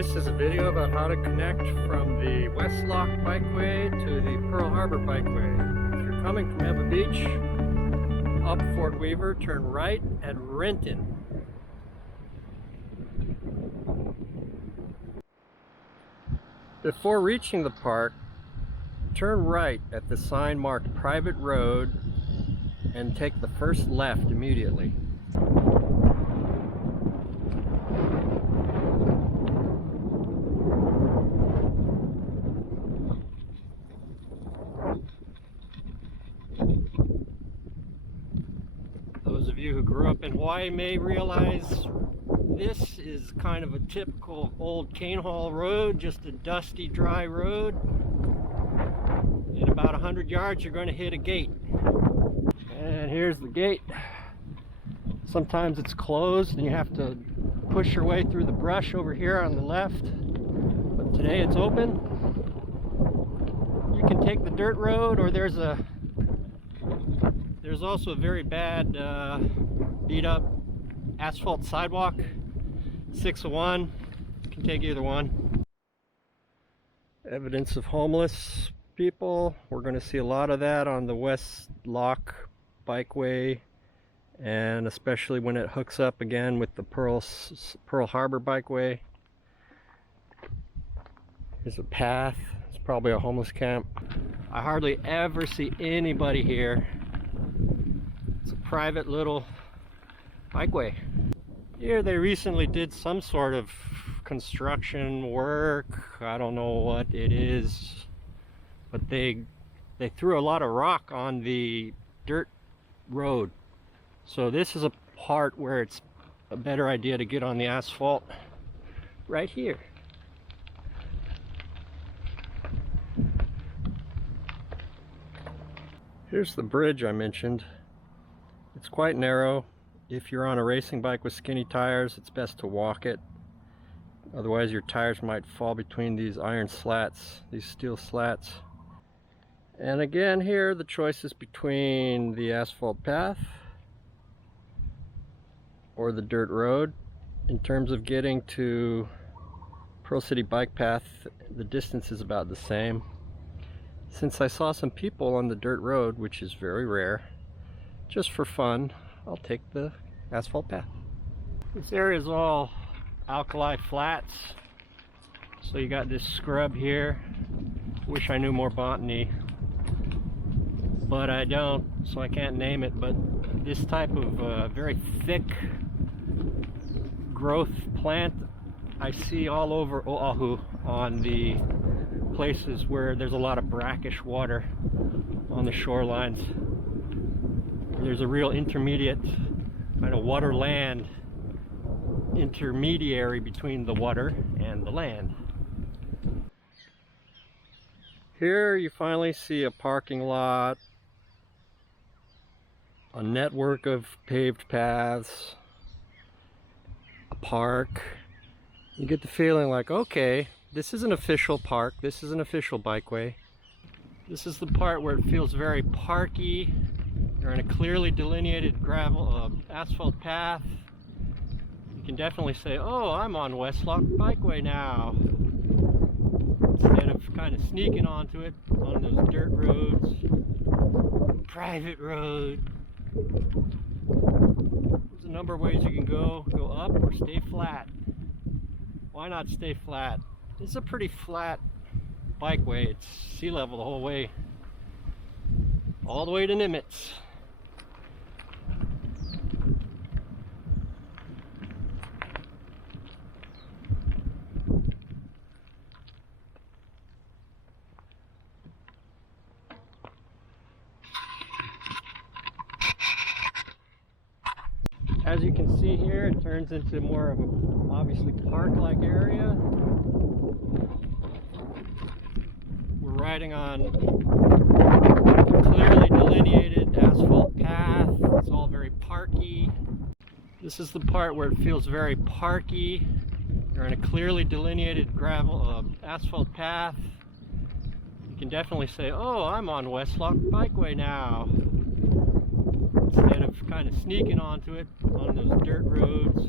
This is a video about how to connect from the Westlock bikeway to the Pearl Harbor bikeway. If you're coming from Ewa Beach up Fort Weaver, turn right at Renton. Before reaching the park, turn right at the sign marked Private Road and take the first left immediately. Those of you who grew up in Hawaii may realize this is kind of a typical old cane haul road, just a dusty, dry road. In about 100 yards you're going to hit a gate. And here's the gate. Sometimes it's closed and you have to push your way through the brush over here on the left. But today it's open. You can take the dirt road, or there's also a very bad beat up asphalt sidewalk, 601. You can take either one. Evidence of homeless people. We're going to see a lot of that on the Westlock bikeway, and especially when it hooks up again with the Pearl Harbor bikeway. Here's a path. It's probably a homeless camp. I hardly ever see anybody here. It's a private little bikeway. Here they recently did some sort of construction work. I don't know what it is, but they threw a lot of rock on the dirt road. So this is a part where it's a better idea to get on the asphalt right here. Here's the bridge I mentioned. It's quite narrow. If you're on a racing bike with skinny tires, it's best to walk it. Otherwise your tires might fall between these iron slats, these steel slats. And again here the choice is between the asphalt path or the dirt road. In terms of getting to Pearl City Bike Path, the distance is about the same. Since I saw some people on the dirt road, which is very rare, just for fun, I'll take the asphalt path. This area is all alkali flats, so you got this scrub here. Wish I knew more botany, but I don't, so I can't name it. But this type of very thick growth plant I see all over Oahu, on the places where there's a lot of brackish water on the shorelines. There's a real intermediate kind of water land intermediary between the water and the land. Here you finally see a parking lot, a network of paved paths, a park. You get the feeling like, okay, this is an official park, this is an official bikeway. This is the part where it feels very parky. You're in a clearly delineated gravel asphalt path. You can definitely say, oh, I'm on Westlock bikeway now, instead of kind of sneaking onto it on those dirt roads. Private road. There's a number of ways you can go up or stay flat. Why not stay flat? It's a pretty flat bikeway. It's sea level the whole way, all the way to Nimitz. As you can see here, it turns into more of a obviously park-like area. We're riding on a clearly delineated asphalt path. It's all very parky. This is the part where it feels very parky. You're in a clearly delineated gravel asphalt path. You can definitely say, oh, I'm on Westlock bikeway now, instead of kind of sneaking onto it on those dirt roads.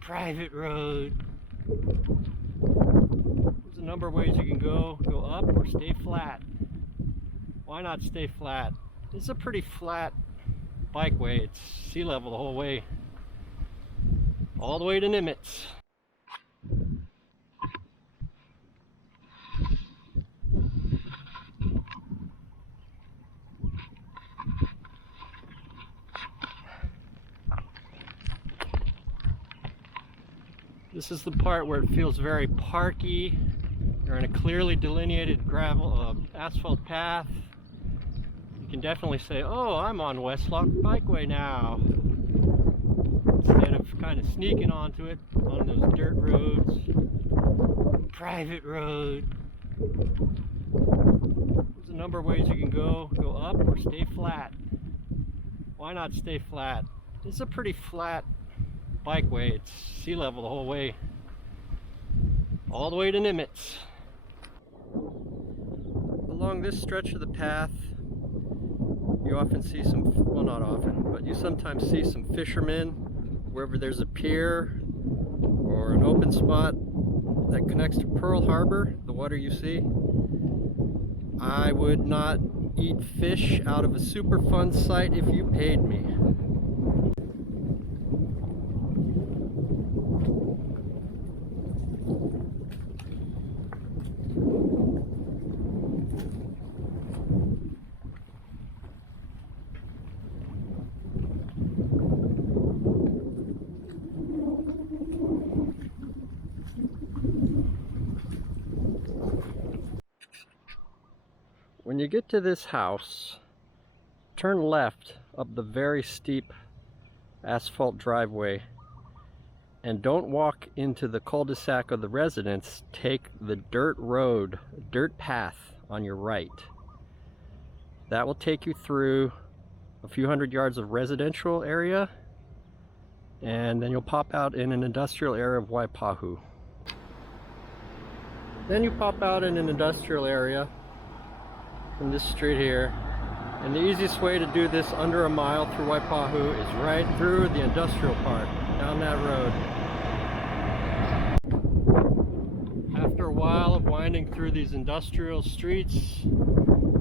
Private road. There's a number of ways you can go up or stay flat. Why not stay flat? This is a pretty flat bikeway. It's sea level the whole way, all the way to Nimitz. This is the part where it feels very parky. You're on a clearly delineated asphalt path. You can definitely say, oh, I'm on Westlock Bikeway now, instead of kind of sneaking onto it on those dirt roads, private road. There's a number of ways you can go up or stay flat. Why not stay flat? This is a pretty flat bikeway. It's sea level the whole way, all the way to Nimitz. Along this stretch of the path, you often see some, well, not often, but you sometimes see some fishermen wherever there's a pier or an open spot that connects to Pearl Harbor, the water you see. I would not eat fish out of a Superfund site if you paid me. When you get to this house, turn left up the very steep asphalt driveway and don't walk into the cul-de-sac of the residence. Take the dirt road, dirt path on your right. That will take you through a few hundred yards of residential area, and then you'll pop out in an industrial area of Waipahu. Then you pop out in an industrial area from this street here, and the easiest way to do this under a mile through Waipahu is right through the industrial park, down that road. After a while of winding through these industrial streets,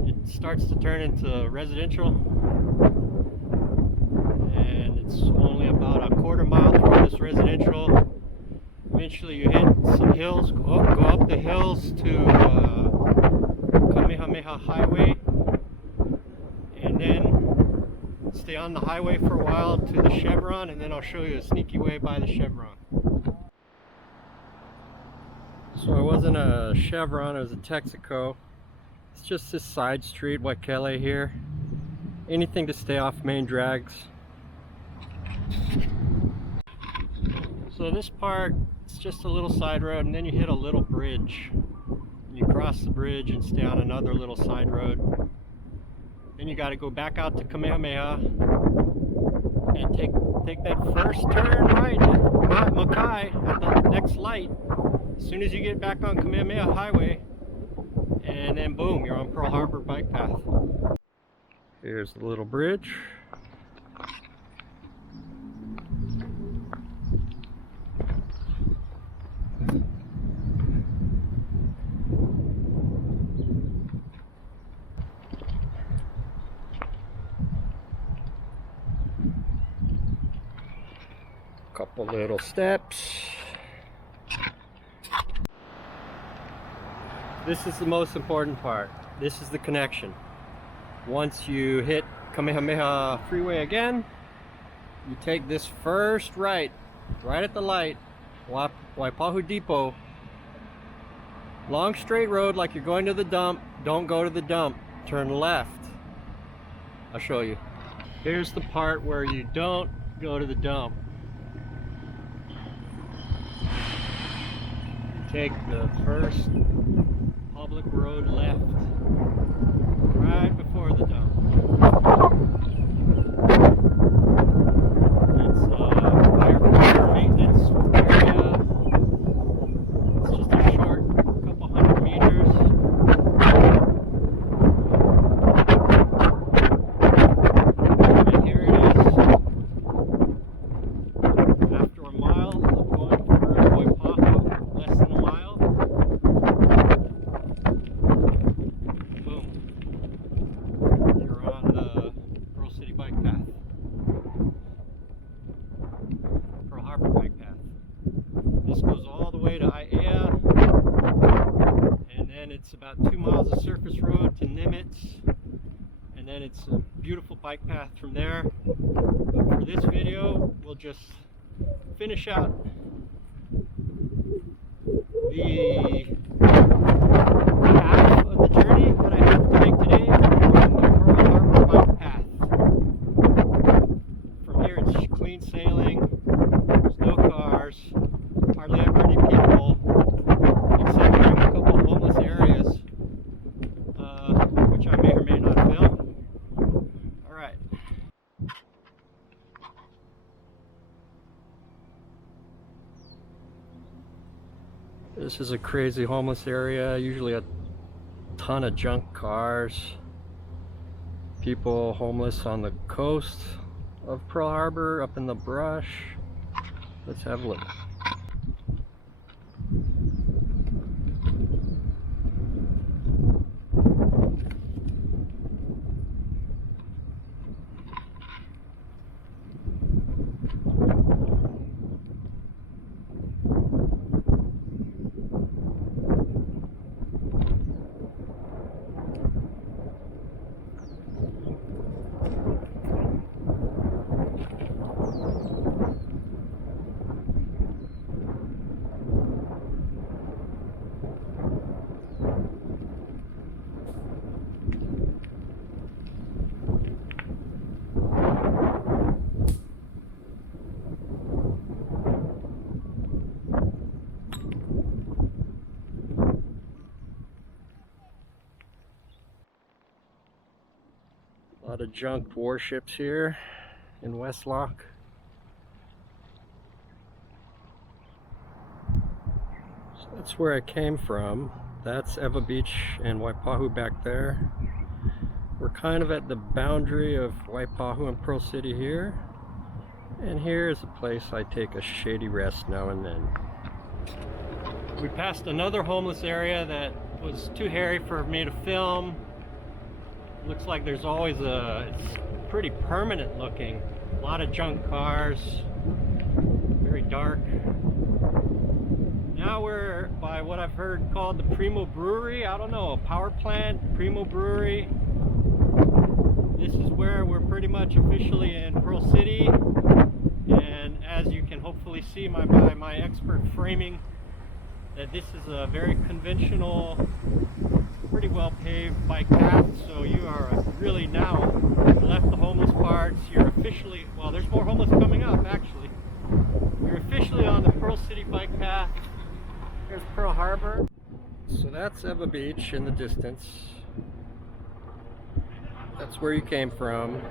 it starts to turn into residential, and it's only about a quarter mile through this residential. Eventually you hit some hills, go up the hills to Kamehameha Highway, and then stay on the highway for a while to the Chevron, and then I'll show you a sneaky way by the Chevron. So it wasn't a Chevron, it was a Texaco. It's just this side street, Waikele here. Anything to stay off main drags. So this part, it's just a little side road, and then you hit a little bridge. You cross the bridge and stay on another little side road. Then you got to go back out to Kamehameha and take that first turn right at Mackay at the next light. As soon as you get back on Kamehameha Highway, and then boom, you're on Pearl Harbor bike path. Here's the little bridge. Couple little steps. This is the most important part. This is the connection. Once you hit Kamehameha Freeway again, you take this first right at the light, Waipahu Depot. Long straight road like you're going to the dump. Don't go to the dump. Turn left. I'll show you. Here's the part where you don't go to the dump. Take the first public road left, right before the dump. It's a firefighter maintenance area. It's just a short couple hundred meters. And here it is. After a mile of going through Waipahu, about 2 miles of surface road to Nimitz, and then it's a beautiful bike path from there. But for this video, we'll just finish out the half of the journey that I have to make today on the Pearl Harbor bike path. From here it's clean sailing, there's no cars, hardly ever any people, except during a couple of homeless areas, which I may or may not film. Alright. This is a crazy homeless area, usually a ton of junk cars, people homeless on the coast of Pearl Harbor, up in the brush. Let's have a look. A lot of junked warships here in Westlock. So that's where I came from. That's Ewa Beach and Waipahu back there. We're kind of at the boundary of Waipahu and Pearl City here. And here is a place I take a shady rest now and then. We passed another homeless area that was too hairy for me to film. Looks like there's always it's pretty permanent looking. A lot of junk cars, very dark. Now we're by what I've heard called the Primo Brewery. I don't know, a power plant, Primo Brewery. This is where we're pretty much officially in Pearl City. And as you can hopefully see by my expert framing, that this is a very conventional, pretty well paved bike path, so you are really now left the homeless parts. You're officially, well, there's more homeless coming up actually. You're officially on the Pearl City bike path. Here's Pearl Harbor. So that's Ewa Beach in the distance. That's where you came from.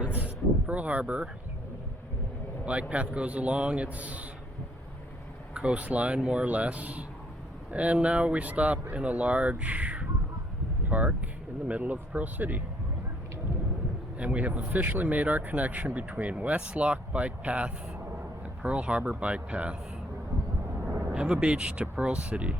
It's Pearl Harbor. Bike path goes along its coastline more or less. And now we stop in a large park in the middle of Pearl City. And we have officially made our connection between Westlock bike path and Pearl Harbor bike path. Ewa Beach to Pearl City.